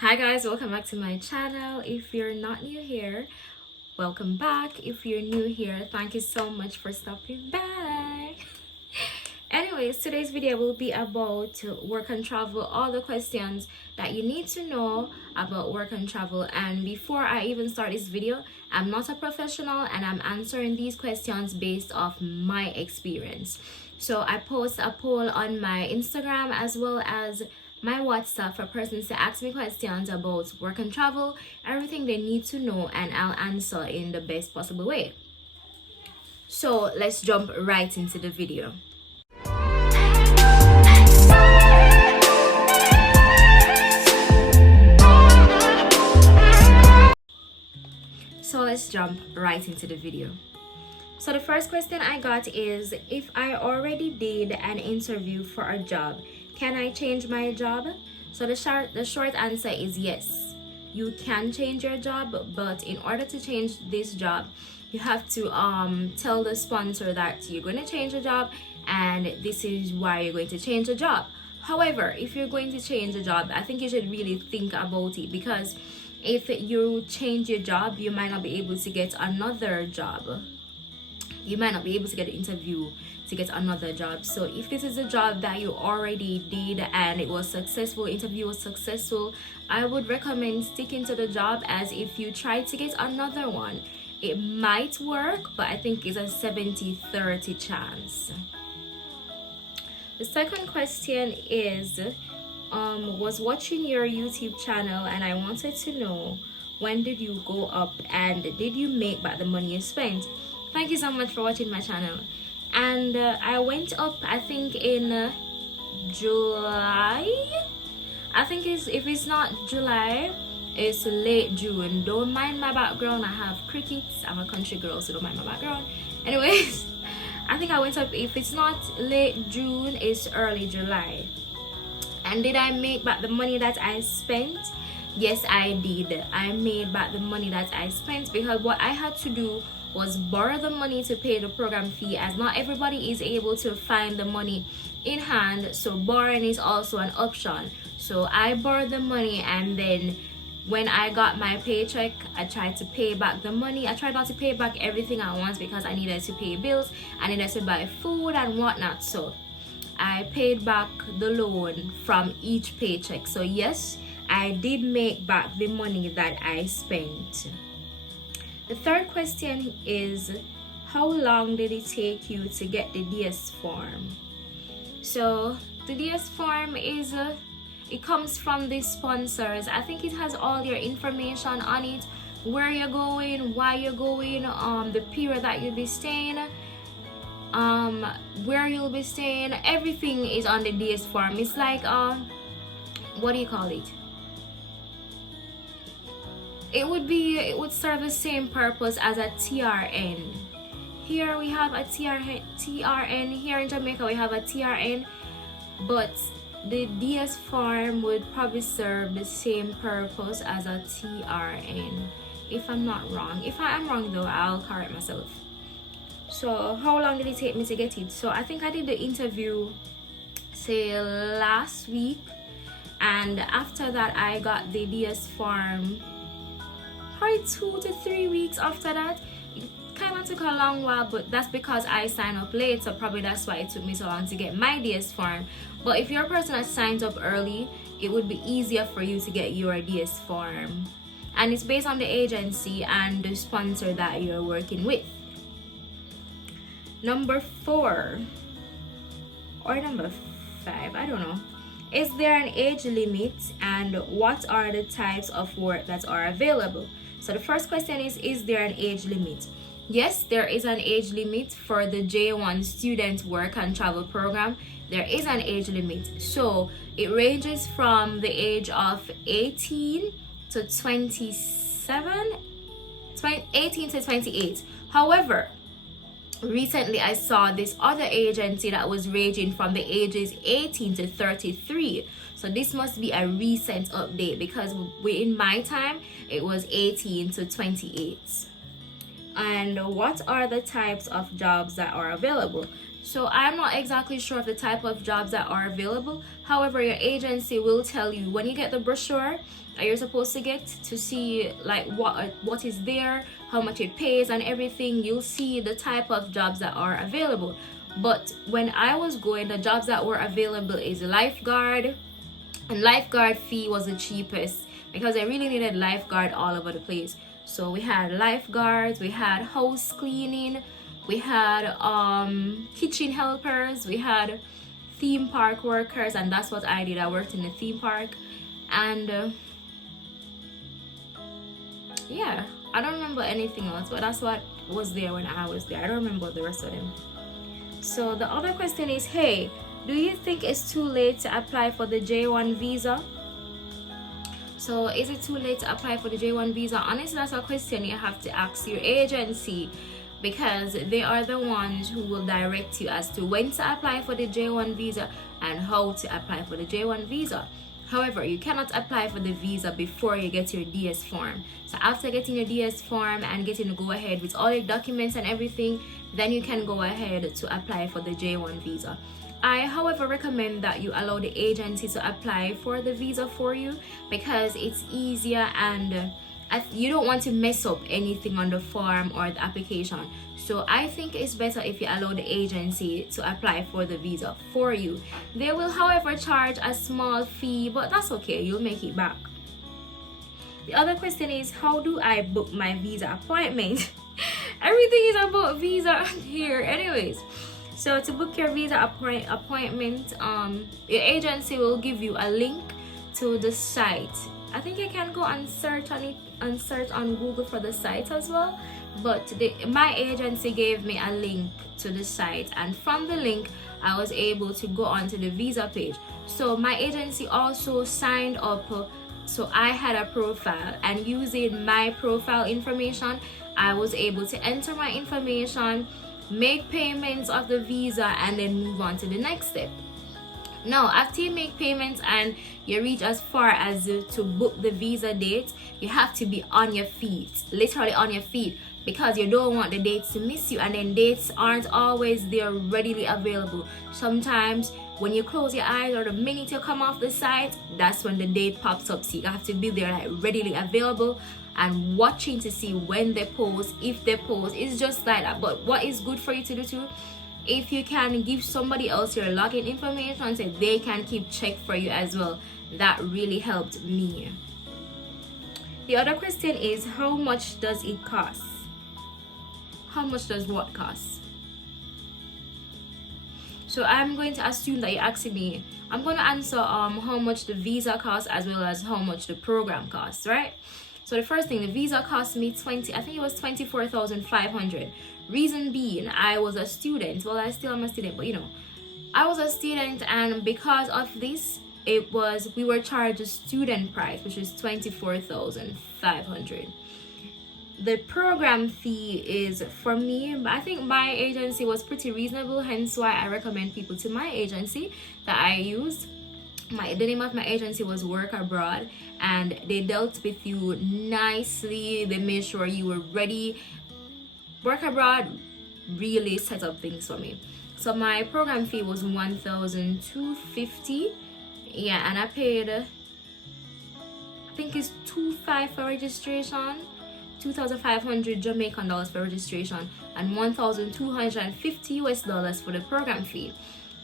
Hi guys, welcome back to my channel. If you're not new here, welcome back. If you're new here, thank you so much for stopping by. Anyways, today's video will be about work and travel, all the questions that you need to know about work and travel. And before I even start this video, I'm not a professional and I'm answering these questions based off my experience. So I post a poll on my Instagram as well as my WhatsApp for persons to ask me questions about work and travel, everything they need to know, and I'll answer in the best possible way. So let's jump right into the video. So let's jump right into the video. So the first question I got is, if I already did an interview for a job, can I change my job? So the short answer is yes. You can change your job, but in order to change this job, you have to tell the sponsor that you're going to change the job and this is why you're going to change the job. However, if you're going to change the job, I think you should really think about it, because if you change your job, you might not be able to get another job. You might not be able to get an interview to get another job. So if this is a job that you already did and it was successful, interview was successful, I would recommend sticking to the job, as if you try to get another one, it might work, but I think it's a 70-30 chance. The second question is, was watching your YouTube channel and I wanted to know, when did you go up and did you make back the money you spent? Thank you so much for watching my channel. And I went up, I think in July. I think if it's not July, it's late June. Don't mind my background, I have crickets. I'm a country girl, so don't mind my background. Anyways, I think I went up, if it's not late June, it's early July. And did I make back the money that I spent? Yes, I did. I made back the money that I spent, because what I had to do was borrow the money to pay the program fee, as not everybody is able to find the money in hand, so borrowing is also an option. So I borrowed the money, and then when I got my paycheck, I tried to pay back the money. I tried not to pay back everything at once, because I needed to pay bills, I needed to buy food and whatnot. So I paid back the loan from each paycheck. So yes, I did make back the money that I spent. The third question is, how long did it take you to get the DS form? So the DS form is it comes from the sponsors. I think it has all your information on it, where you're going, why you're going, the period that you'll be staying, where you'll be staying, everything is on the DS form. It's like what do you call it? It would serve the same purpose as a TRN. Here we have a TRN. Here in Jamaica we have a TRN, but the DS form would probably serve the same purpose as a TRN, if I'm not wrong. If I am wrong though, I'll correct myself. So how long did it take me to get it? So I think I did the interview, say, last week, and after that I got the DS form probably 2 to 3 weeks after that. It kind of took a long while, but that's because I signed up late, so probably that's why it took me so long to get my DS form. But if you're a person that signs up early, it would be easier for you to get your DS form, and it's based on the agency and the sponsor that you're working with. Number 4 or number 5, I don't know. Is there an age limit, and what are the types of work that are available? So the first question is there an age limit? Yes, there is an age limit for the J1 student work and travel program. There is an age limit. So it ranges from the age of 18 to 27, 18 to 28. However, recently I saw this other agency that was ranging from the ages 18 to 33. So this must be a recent update, because in my time it was 18 to 28. And what are the types of jobs that are available? So I'm not exactly sure of the type of jobs that are available. However, your agency will tell you when you get the brochure that you're supposed to get to see like what is there, how much it pays and everything. You'll see the type of jobs that are available. But when I was going, the jobs that were available is lifeguard, and lifeguard fee was the cheapest because I really needed lifeguard all over the place. So we had lifeguards, we had house cleaning, we had kitchen helpers, we had theme park workers, and that's what I did. I worked in the theme park, and yeah, I don't remember anything else, but that's what was there when I was there. I don't remember the rest of them. So the other question is, hey, do you think it's too late to apply for the J1 visa? So is it too late to apply for the J1 visa? Honestly, that's a question you have to ask your agency, because they are the ones who will direct you as to when to apply for the J1 visa and how to apply for the J1 visa. However, you cannot apply for the visa before you get your DS form. So after getting your DS form and getting to go ahead with all your documents and everything, then you can go ahead to apply for the J1 visa. I, however, recommend that you allow the agency to apply for the visa for you, because it's easier and you don't want to mess up anything on the form or the application. So I think it's better if you allow the agency to apply for the visa for you. They will, however, charge a small fee, but that's okay, you'll make it back. The other question is, how do I book my visa appointment? Everything is about visa here. Anyways, so to book your visa appointment, your agency will give you a link to the site. I think you can go and search on it and search on Google for the site as well. But my agency gave me a link to the site, and from the link I was able to go onto the visa page. So my agency also signed up, so I had a profile, and using my profile information I was able to enter my information, make payments of the visa, and then move on to the next step. Now, after you make payments and you reach as far as to book the visa date, you have to be on your feet, literally on your feet, because you don't want the dates to miss you, and then dates aren't always there readily available. Sometimes when you close your eyes or the minute you come off the site, that's when the date pops up. So you have to be there like readily available and watching to see when they post, if they post. It's just like that. But what is good for you to do too, if you can give somebody else your login information so they can keep check for you as well, that really helped me. The other question is, how much does it cost? How much does what cost? So I'm going to assume that you're asking me, I'm going to answer how much the visa costs as well as how much the program costs, right? So the first thing, the visa cost me I think it was 24,500. Reason being, I was a student. Well, I still am a student, but I was a student, and because of this, we were charged a student price, which is 24,500. The program fee is, for me, I think my agency was pretty reasonable, hence why I recommend people to my agency that I used. The name of my agency was Work Abroad, and they dealt with you nicely. They made sure you were ready. Work Abroad really set up things for me. So my program fee was 1,250. Yeah, and I paid, I think it's 2,500 for registration, 2,500 Jamaican dollars for registration, and 1,250 US dollars for the program fee.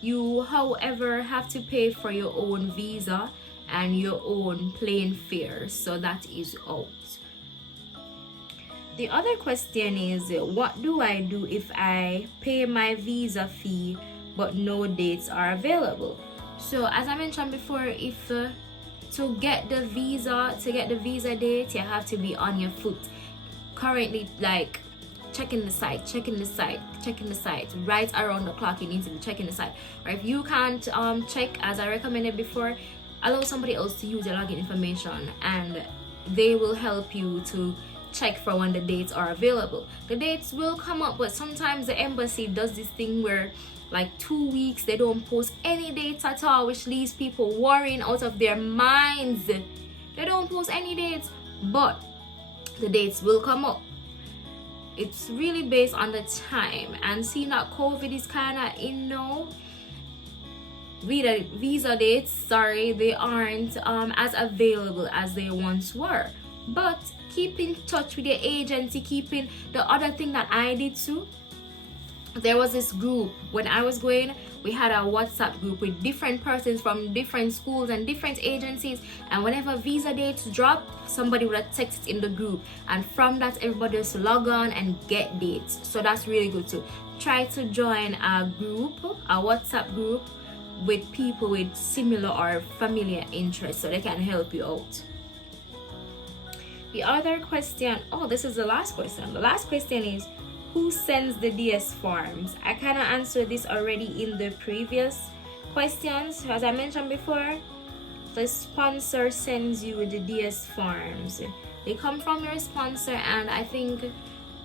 You, however, have to pay for your own visa and your own plane fare, so that is out. The other question is, what do I do if I pay my visa fee but no dates are available? So as I mentioned before, if to get the visa date, you have to be on your foot currently, like checking the site right around the clock. You need to be checking the site, or if you can't check, as I recommended before, allow somebody else to use your login information, and they will help you to check for when the dates are available. The dates will come up, but sometimes the embassy does this thing where like 2 weeks they don't post any dates at all, which leaves people worrying out of their minds. They don't post any dates, but the dates will come up. It's really based on the time, and seeing that COVID is kind of in now, visa dates, sorry, they aren't as available as they once were. But keep in touch with your agency. Keeping the other thing that I did too, there was this group when I was going, we had a WhatsApp group with different persons from different schools and different agencies, and whenever visa dates dropped, somebody would have texted in the group, and from that everybody just log on and get dates. So that's really good too. Try to join a group, a WhatsApp group with people with similar or familiar interests, so they can help you out. The other question, oh, this is the last question. The last question is, who sends the DS forms? I kind of answered this already in the previous questions. As I mentioned before, the sponsor sends you the DS forms. They come from your sponsor, and I think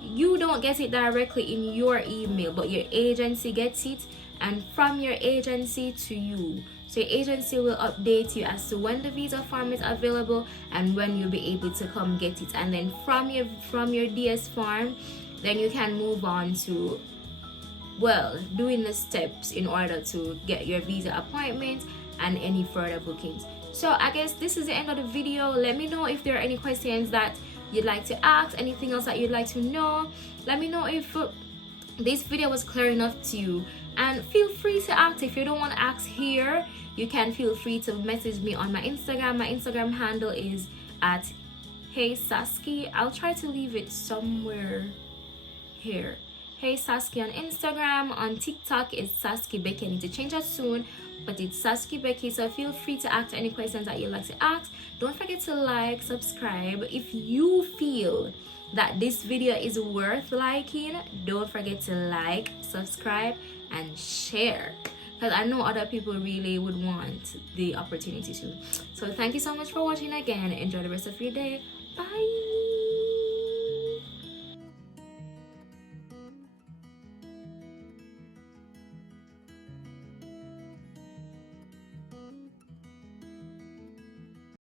you don't get it directly in your email, but your agency gets it, and from your agency to you. So your agency will update you as to when the visa form is available and when you'll be able to come get it. And then from your DS form, then you can move on to, well, doing the steps in order to get your visa appointment and any further bookings. So I guess this is the end of the video. Let me know if there are any questions that you'd like to ask, anything else that you'd like to know. Let me know if this video was clear enough to you, and feel free to ask. If you don't want to ask here, you can feel free to message me on my Instagram. My Instagram handle is at Hey Saski. I'll try to leave it somewhere here. Hey Saski on Instagram. On TikTok it's Saski Becky. I need to change that soon, but it's Saski Becky. So feel free to ask any questions that you'd like to ask. Don't forget to like, subscribe. If you feel that this video is worth liking, don't forget to like, subscribe, and share, because I know other people really would want the opportunity to. So thank you so much for watching again. Enjoy the rest of your day. Bye.